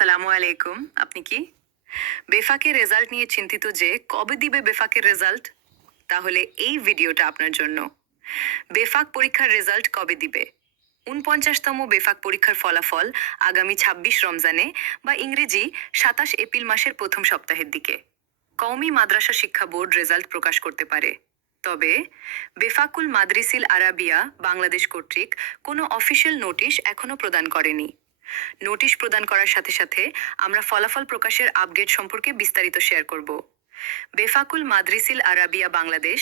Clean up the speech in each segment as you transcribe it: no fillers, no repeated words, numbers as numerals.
আসসালামু আলাইকুম। আপনি কি বেফাকের রেজাল্ট নিয়ে চিন্তিত যে কবে দিবে বেফাকের রেজাল্ট? তাহলে এই ভিডিওটা আপনার জন্য। বেফাক পরীক্ষার রেজাল্ট কবে দিবে? ৪৯তম বেফাক পরীক্ষার ফলাফল আগামী ২৬ রমজানে বা ইংরেজি ২৭ এপ্রিল মাসের প্রথম সপ্তাহের দিকে কওমি মাদ্রাসা শিক্ষা বোর্ড রেজাল্ট প্রকাশ করতে পারে। তবে বেফাকুল মাদ্রিসিল আরাবিয়া বাংলাদেশ কর্তৃক কোনো অফিসিয়াল নোটিশ এখনো প্রদান করেনি। নোটিশ প্রদান করার সাথে সাথে আমরা ফলাফল প্রকাশের আপডেট সম্পর্কে বিস্তারিত শেয়ার করব। বেফাকুল মাদ্রিসিল আরাবিয়া বাংলাদেশ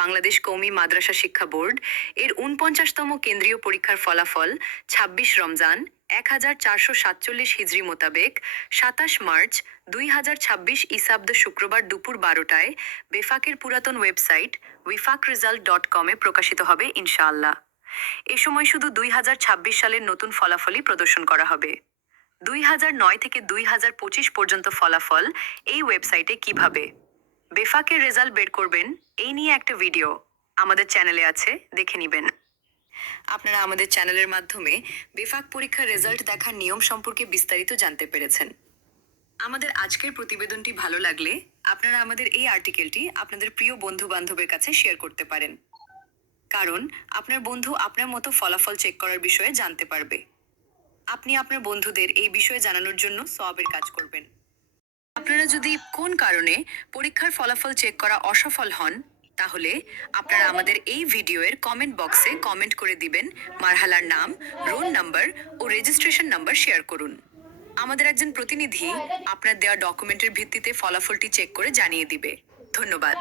বাংলাদেশ কওমি মাদ্রাসা শিক্ষা বোর্ড এর ৪৯তম কেন্দ্রীয় পরীক্ষার ফলাফল ২৬ রমজান ১৪৪৭ হিজরি মোতাবেক ২৭ মার্চ ২০২৬ ইসাব্দ শুক্রবার দুপুর ১২টায় বেফাকের পুরাতন ওয়েবসাইট wifakresult.com-এ প্রকাশিত হবে ইনশাআল্লাহ। এ সময় শুধু ২০২৬ সালের নতুন ফলাফলই প্রদর্শন করা হবে। ২০০৯ থেকে ২০২৫ পর্যন্ত ফলাফল এই ওয়েবসাইটে কিভাবে বেফাকের রেজাল্ট বের করবেন এই নিয়ে একটা ভিডিও আমাদের চ্যানেলে আছে, দেখে নিবেন। আপনারা আমাদের চ্যানেলের মাধ্যমে বেফাক পরীক্ষার রেজাল্ট দেখার নিয়ম সম্পর্কে বিস্তারিত জানতে পেরেছেন। আমাদের আজকের প্রতিবেদনটি ভালো লাগলে আপনারা আমাদের এই আর্টিকেলটি আপনাদের প্রিয় বন্ধু বান্ধবের কাছে শেয়ার করতে পারেন, কারণ আপনার বন্ধু আপনার মতো ফলাফল চেক করার বিষয়ে জানতে পারবে। আপনি আপনার বন্ধুদের এই বিষয়ে জানানোর জন্য সওয়াবের কাজ করবেন। আপনারা যদি কোন কারণে পরীক্ষার ফলাফল চেক করা অসফল হন, তাহলে আপনারা আমাদের এই ভিডিওর কমেন্ট বক্সে কমেন্ট করে দিবেন, মারহালার নাম, রোল নাম্বার ও রেজিস্ট্রেশন নাম্বার শেয়ার করুন। আমাদের একজন প্রতিনিধি আপনার দেওয়া ডকুমেন্টের ভিত্তিতে ফলাফলটি চেক করে জানিয়ে দিবে। ধন্যবাদ।